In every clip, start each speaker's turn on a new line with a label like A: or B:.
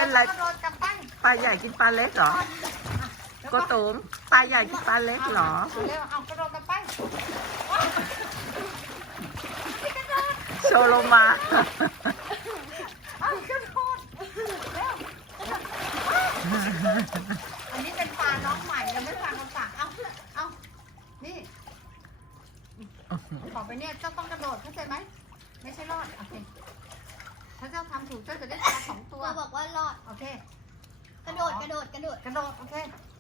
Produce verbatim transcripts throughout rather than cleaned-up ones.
A: เป็นไร
B: กระโดดกลับไป
A: ปลาใหญ่กินปลาเล็กเหรอโกตุมปลาใหญ่กินปลาเล็กเหรอ
B: เอาเร็วเอากระโดดกลับไป
A: โชว์โลมา
B: เอากระโดดเร็วอันนี้เป็นปลาน้องใหม่ยังไม่ฟังคำสั่งเอาเอานี่ต่อไปเนี่ยเจ้าต้องกระโดดเข้าใจไหมไม่ใช่รอดโอเคถ้าเจ้าทำถูกเจ้าจะได้ปลาสองตัว
C: ตัวบอกว่ารอด
B: โอเค
C: กระโดดกระโดดกระโดด
B: กระโดดโอเค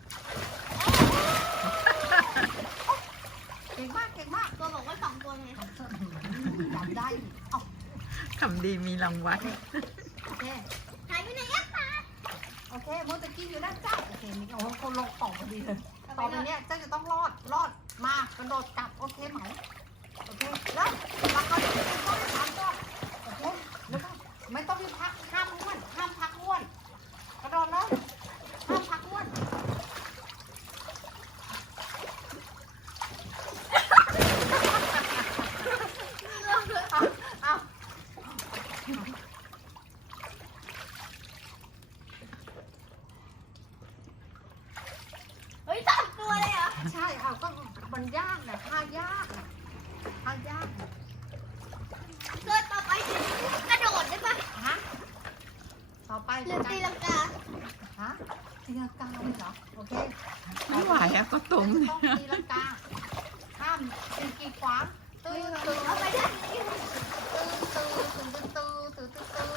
B: เก่งมากเก่งมาก
C: ตัวบอกว่าสองตัวไง
B: จำได้เอา
A: ทำดีมีรางวัล
B: โอเค
C: หายไปไหนอะคะ
B: โอเคโมตะกี้อยู่ด้านเจ้าโอเคนี่โอ้โหคนลงต่อพอดีเลยต่อไปเนี้ยเจ้าจะต้องรอดรอดมากระโดดกลับโอเคไหมโอเคแล้วเราเขาจะเป็นข้อที่สามตัวโอเคแล้วก็ไม่ต้องมีพักห้ามม้วนห้ามพักม้วนกระโดดเลยห้ามพักม้วนเอา
C: เฮ้ยสามตัวเลยเหรอ
B: ใช่เอาก็มันยากนะท่ายากนะท่ายากนะ
C: เกิดต่อไปกระโดดได้ปะ
B: ฮะต่อไป
C: หรือตีลังกา
B: ฮะตีลังกาเลยเหรอโอเค
A: ไม่ไหวอะโกตุม
B: ต้องตีลังกาห้ามตีกีขวางตื้อตื้อ
C: เอาไปได้
B: ตื้อตื้อตื้อตื้อตื้อตื้อตื้อ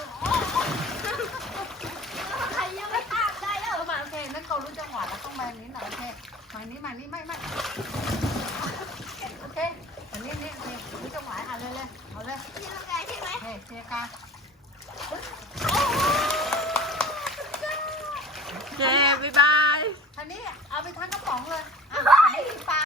C: ใครยังไม่ข้ามได้แล้ว
B: เออมาโอเคนั่นเขารู้จังหวะแล้วต้องมาอันนี้หน่อยโอเคมานี้มานี้ไม่ไม่โอเคอันนี้นี่นี่รู้จังหวะอ่ะเลยเลยเอาเลย
C: ตีลังกาใช่ไหม
B: เฮ้ยตีลังกา
A: เย้บ๊ายบาย
B: ทีนี้เอาไปทั้งกระป๋องเลยอ่ะอันนี้ปลา